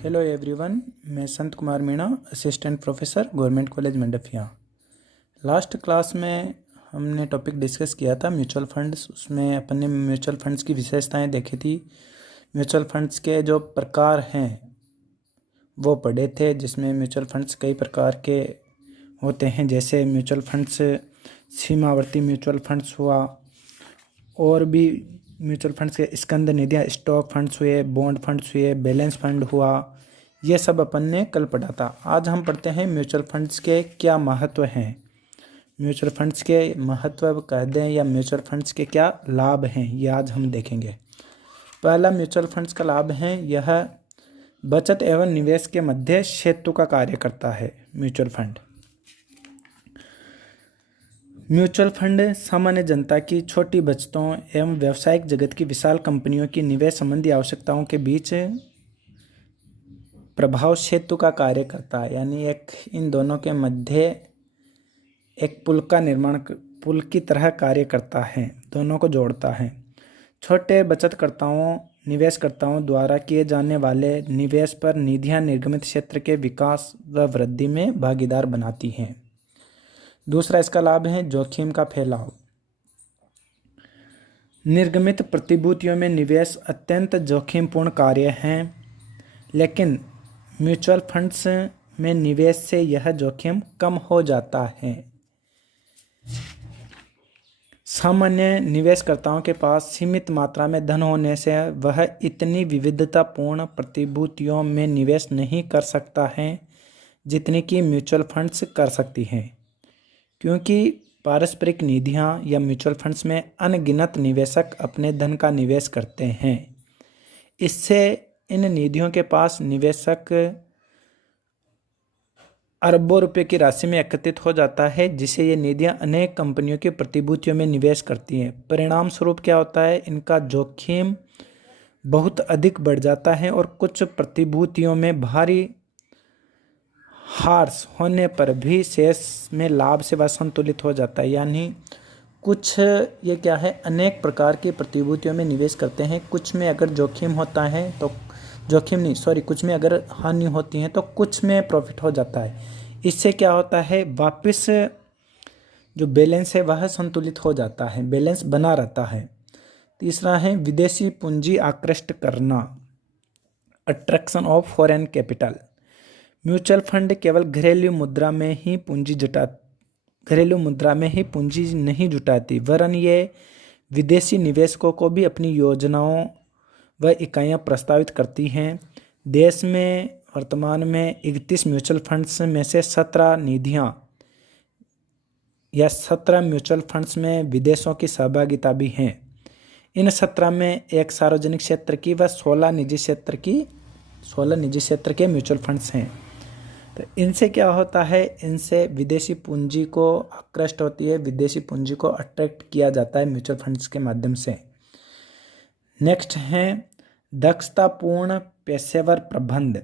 Hello everyone, मैं Sant Kumar Meena, assistant professor government college Mandphiya. Last class में हमने टॉपिक डिस्कस किया था म्यूचुअल फंड्स। उसमें अपन ने म्यूचुअल फंड्स की विशेषताएं देखी थी। म्यूचुअल फंड्स के जो प्रकार हैं वो पढ़े थे, जिसमें म्यूचुअल फंड्स कई प्रकार के होते हैं, जैसे म्यूचुअल फंड्स सीमावर्ती म्यूचुअल फंड्स हुआ, और भी म्यूचुअल फंड्स के स्कंद निधियाँ, स्टॉक फंड्स हुए, बॉन्ड फंड्स हुए, बैलेंस फंड हुआ। ये सब अपन ने कल पढ़ा था। आज हम पढ़ते हैं म्यूचुअल फंड्स के क्या महत्व हैं, म्यूचुअल फंड्स के महत्व कह दें या म्यूचुअल फंड्स के क्या लाभ हैं, ये आज हम देखेंगे। पहला म्यूचुअल फंड्स का लाभ है, यह बचत एवं निवेश के मध्य सेतु का कार्य करता है। म्यूचुअल फंड सामान्य जनता की छोटी बचतों एवं व्यावसायिक जगत की विशाल कंपनियों की निवेश संबंधी आवश्यकताओं के बीच प्रभाव सेतु का कार्य करता है, यानी एक इन दोनों के मध्य एक पुल का निर्माण, पुल की तरह कार्य करता है, दोनों को जोड़ता है। छोटे बचतकर्ताओं, निवेशकर्ताओं द्वारा किए जाने वाले निवेश पर निधियां निर्गमित क्षेत्र के विकास व वृद्धि में भागीदार बनाती हैं। दूसरा इसका लाभ है जोखिम का फैलाव। निर्गमित प्रतिभूतियों में निवेश अत्यंत जोखिमपूर्ण कार्य है, लेकिन म्यूचुअल फंड्स में निवेश से यह जोखिम कम हो जाता है। सामान्य निवेशकर्ताओं के पास सीमित मात्रा में धन होने से वह इतनी विविधतापूर्ण प्रतिभूतियों में निवेश नहीं कर सकता है जितनी कि म्यूचुअल फंड्स कर सकती हैं, क्योंकि पारस्परिक निधियां या म्यूचुअल फंड्स में अनगिनत निवेशक अपने धन का निवेश करते हैं। इससे इन निधियों के पास निवेशक अरबों रुपए की राशि में एकत्रित हो जाता है, जिसे ये निधियां अनेक कंपनियों की प्रतिभूतियों में निवेश करती हैं। परिणाम स्वरूप क्या होता है, इनका जोखिम बहुत अधिक बढ़ जाता है और कुछ प्रतिभूतियों में भारी हार्स होने पर भी शेष में लाभ से वह संतुलित हो जाता है। यानी कुछ ये क्या है, अनेक प्रकार की प्रतिभूतियों में निवेश करते हैं। कुछ में अगर जोखिम होता है तो कुछ में अगर हानि होती है तो कुछ में प्रॉफिट हो जाता है। इससे क्या होता है, वापस जो बैलेंस है वह संतुलित हो जाता है, बैलेंस बना रहता है। तीसरा है विदेशी पूंजी आकृष्ट करना, attraction of foreign capital. Mutual fund केवल घरेलू मुद्रा में ही पूंजी नहीं जुटाती, वरन ये विदेशी निवेशकों को भी अपनी योजनाओं व इकाइयां प्रस्तावित करती हैं। देश में वर्तमान में 31 म्यूचुअल फंड्स में से 17 निधियां या 17 म्यूचुअल फंड्स में विदेशों की सहभागिता भी हैं। इन 17 में एक सार्वजनिक क्षेत्र की व 16 निजी क्षेत्र के म्यूचुअल फंड्स हैं। तो इनसे क्या होता है, इनसे विदेशी पूंजी को आकृष्ट होती है, विदेशी पूंजी को अट्रैक्ट किया जाता है म्यूचुअल फंड्स के माध्यम से। नेक्स्ट है दक्षतापूर्ण पेशेवर प्रबंध।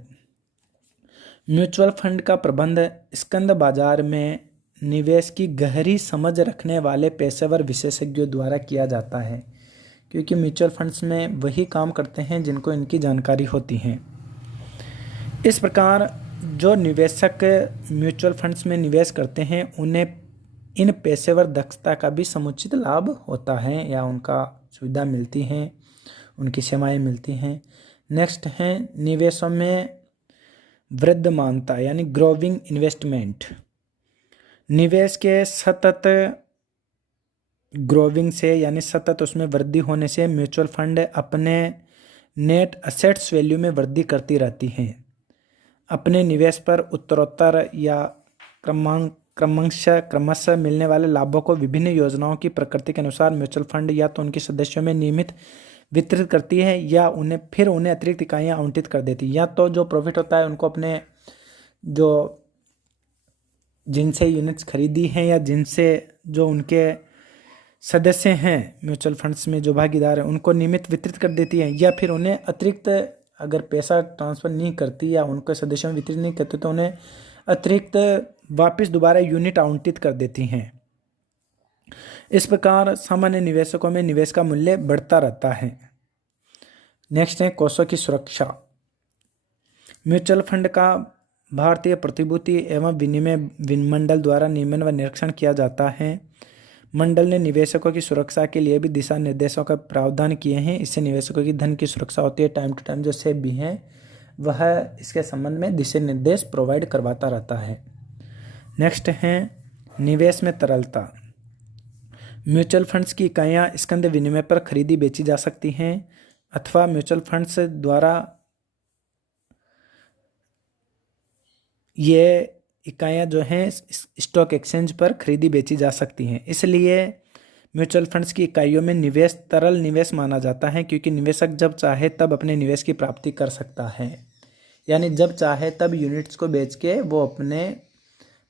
म्यूचुअल फंड का प्रबंध स्कंद बाजार में निवेश की गहरी समझ रखने वाले पेशेवर विशेषज्ञों द्वारा किया जाता है, क्योंकि म्यूचुअल फंड्स में वही काम करते हैं जिनको इनकी जानकारी होती है। इस प्रकार जो निवेशक म्यूचुअल फंड्स में निवेश करते हैं उन्हें इन पेशेवर दक्षता का भी समुचित लाभ होता है, या उनका सुविधा मिलती है, उनकी सेवाएं मिलती हैं। नेक्स्ट है निवेशों में वृद्धिमानता, यानी ग्रोविंग इन्वेस्टमेंट। निवेश के सतत ग्रोविंग से, यानी सतत उसमें वृद्धि होने से म्यूचुअल फंड अपने नेट असेट्स वैल्यू में वृद्धि करती रहती हैं। अपने निवेश पर उत्तरोत्तर या क्रमशः मिलने वाले लाभों को विभिन्न योजनाओं की प्रकृति के अनुसार म्यूचुअल फंड या तो उनके सदस्यों में नियमित वितरित करती है, या उन्हें अतिरिक्त इकाइयाँ आवंटित कर देती है। या तो जो प्रॉफिट होता है उनको अपने जिनसे यूनिट्स खरीदी हैं या जिनसे जो उनके सदस्य हैं म्यूचुअल फंड्स में जो भागीदार हैं उनको नियमित वितरित कर देती है, या फिर उन्हें अतिरिक्त अगर पैसा ट्रांसफ़र नहीं करती या उनके सदस्यों में वितरित नहीं करती तो उन्हें अतिरिक्त वापस दोबारा यूनिट आवंटित कर देती हैं। इस प्रकार सामान्य निवेशकों में निवेश का मूल्य बढ़ता रहता है। नेक्स्ट है कोषों की सुरक्षा। म्यूचुअल फंड का भारतीय प्रतिभूति एवं विनिमय मंडल द्वारा नियमन व निरीक्षण किया जाता है। मंडल ने निवेशकों की सुरक्षा के लिए भी दिशा निर्देशों का प्रावधान किए हैं। इससे निवेशकों की धन की सुरक्षा होती है। टाइम टू टाइम जो सेब भी हैं वह इसके संबंध में दिशा निर्देश प्रोवाइड करवाता रहता है। नेक्स्ट है निवेश में तरलता। म्यूचुअल फंड्स की इकाइयाँ स्कंद विनिमय पर खरीदी बेची जा सकती हैं अथवा म्यूचुअल फंड्स द्वारा ये इकाइयाँ जो हैं स्टॉक एक्सचेंज पर खरीदी बेची जा सकती हैं। इसलिए म्यूचुअल फंड्स की इकाइयों में निवेश तरल निवेश माना जाता है, क्योंकि निवेशक जब चाहे तब अपने निवेश की प्राप्ति कर सकता है। यानी जब चाहे तब यूनिट्स को बेच के वो अपने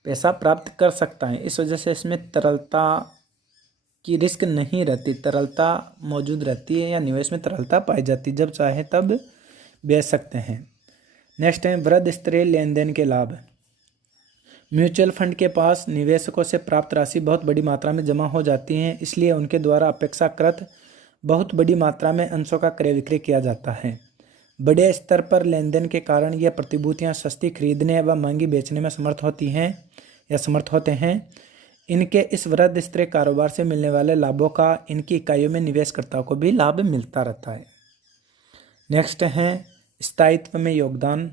पैसा प्राप्त कर सकता है। इस वजह से इसमें तरलता की रिस्क नहीं रहती, तरलता मौजूद रहती है या निवेश में तरलता पाई जाती है। जब चाहे तब बेच सकते हैं। नेक्स्ट है वृहद स्तरीय लेन देन के लाभ। म्यूचुअल फंड के पास निवेशकों से प्राप्त राशि बहुत बड़ी मात्रा में जमा हो जाती है, इसलिए उनके द्वारा अपेक्षाकृत बहुत बड़ी मात्रा में अंशों का क्रय विक्रय किया जाता है। बड़े स्तर पर लेन देन के कारण यह प्रतिभूतियां सस्ती खरीदने व महंगी बेचने में समर्थ होती हैं या समर्थ होते हैं। इनके इस वृहद स्तरीय कारोबार से मिलने वाले लाभों का इनकी इकाइयों में निवेशकर्ताओं को भी लाभ मिलता रहता है। नेक्स्ट है स्थायित्व में योगदान।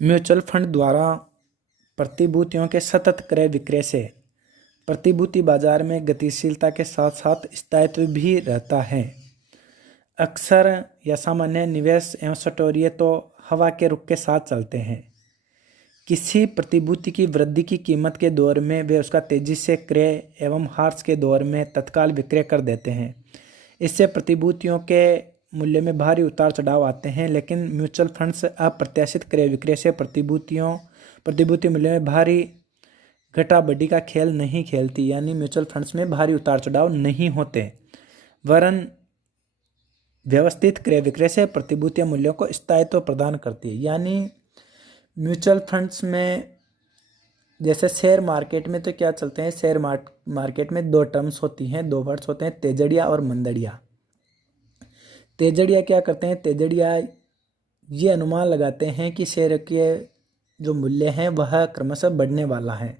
म्यूचुअल फंड द्वारा प्रतिभूतियों के सतत क्रय विक्रय से प्रतिभूति बाजार में गतिशीलता के साथ साथ स्थायित्व भी रहता है। अक्सर या सामान्य निवेश एवं सटोरिये तो हवा के रुख के साथ चलते हैं। किसी प्रतिभूति की वृद्धि की कीमत के दौर में वे उसका तेजी से क्रय एवं ह्रास के दौर में तत्काल विक्रय कर देते हैं। इससे प्रतिभूतियों के मूल्य में भारी उतार चढ़ाव आते हैं, लेकिन म्यूचुअल फंड्स अप्रत्याशित क्रय विक्रय से प्रतिभूति मूल्य में भारी घटा बढ़ी का खेल नहीं खेलती। यानी म्यूचुअल फंड्स में भारी उतार चढ़ाव नहीं होते, वरन व्यवस्थित क्रय विक्रय से प्रतिभूतियां मूल्यों को स्थायित्व प्रदान करती है। यानी म्यूचुअल फंड्स में जैसे शेयर मार्केट में तो क्या चलते हैं, शेयर मार्केट में दो टर्म्स होती हैं, दो वर्ड्स होते हैं, तेजड़िया और मंदड़िया। तेजड़िया क्या करते हैं, तेजड़िया ये अनुमान लगाते हैं कि शेयर के जो मूल्य हैं वह क्रमशः बढ़ने वाला है,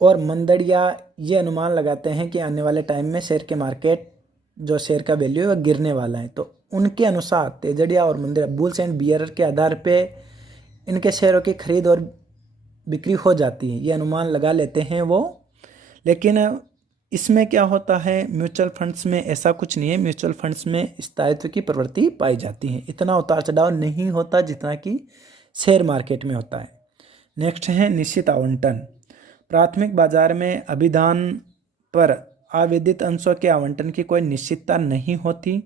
और मंदड़िया ये अनुमान लगाते हैं कि आने वाले टाइम में शेयर के मार्केट जो शेयर का वैल्यू है वह गिरने वाला है। तो उनके अनुसार तेजड़िया और मंदड़िया बुल्स एंड बियर के आधार पे इनके शेयरों की खरीद और बिक्री हो जाती है, ये अनुमान लगा लेते हैं वो। लेकिन इसमें क्या होता है, म्यूचुअल फंड्स में ऐसा कुछ नहीं है। म्यूचुअल फंड्स में स्थायित्व की प्रवृत्ति पाई जाती है, इतना उतार चढ़ाव नहीं होता जितना कि शेयर मार्केट में होता है। नेक्स्ट है निश्चित आवंटन। प्राथमिक बाजार में अभिधान पर आवेदित अंशों के आवंटन की कोई निश्चितता नहीं होती।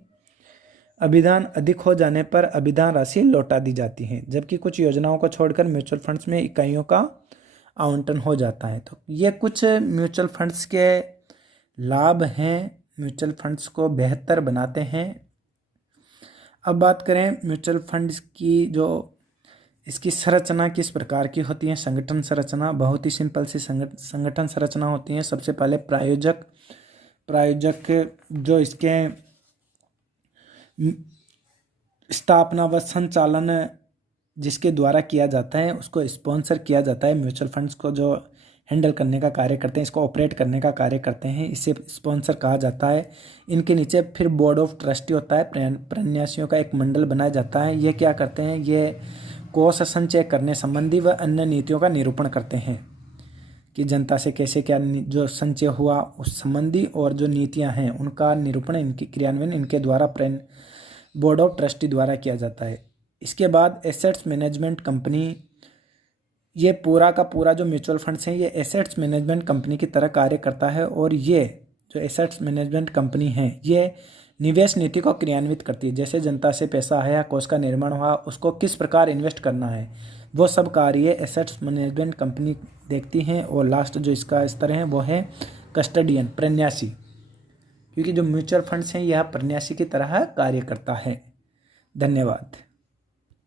अभिधान अधिक हो जाने पर अभिधान राशि लौटा दी जाती है, जबकि कुछ योजनाओं को छोड़कर म्यूचुअल फंड्स में इकाइयों का आवंटन हो जाता है। तो ये कुछ म्यूचुअल फंड्स के लाभ हैं, म्यूचुअल फंड्स को बेहतर बनाते हैं। अब बात करें म्यूचुअल फंड्स की, जो इसकी संरचना किस प्रकार की होती है। संगठन संरचना बहुत ही सिंपल सी संगठन संरचना होती है। सबसे पहले प्रायोजक जो इसके स्थापना व संचालन जिसके द्वारा किया जाता है उसको स्पॉन्सर किया जाता है। म्यूचुअल फंड्स को जो हैंडल करने का कार्य करते हैं, इसको ऑपरेट करने का कार्य करते हैं, इसे स्पॉन्सर कहा जाता है। इनके नीचे फिर बोर्ड ऑफ ट्रस्टी होता है, प्रन्यासियों का एक मंडल बनाया जाता है। ये क्या करते हैं, ये कोष संचय करने संबंधी व अन्य नीतियों का निरूपण करते हैं कि जनता से कैसे क्या जो संचय हुआ उस संबंधी, और जो नीतियां हैं उनका निरूपण, इनकी क्रियान्वयन इनके द्वारा बोर्ड ऑफ ट्रस्टी द्वारा किया जाता है। इसके बाद एसेट्स मैनेजमेंट कंपनी, ये पूरा का पूरा जो म्यूचुअल फंड्स हैं ये एसेट्स मैनेजमेंट कंपनी की तरह कार्य करता है, और ये जो एसेट्स मैनेजमेंट कंपनी है ये निवेश नीति को क्रियान्वित करती है। जैसे जनता से पैसा आया, कोष का निर्माण हुआ, उसको किस प्रकार इन्वेस्ट करना है, वो सब कार्य एसेट्स मैनेजमेंट कंपनी देखती हैं। और लास्ट जो इसका स्तर है वो है कस्टडियन, प्रन्यासी, क्योंकि जो म्यूचुअल फंड्स हैं यह प्रन्यासी की तरह कार्य करता है। धन्यवाद।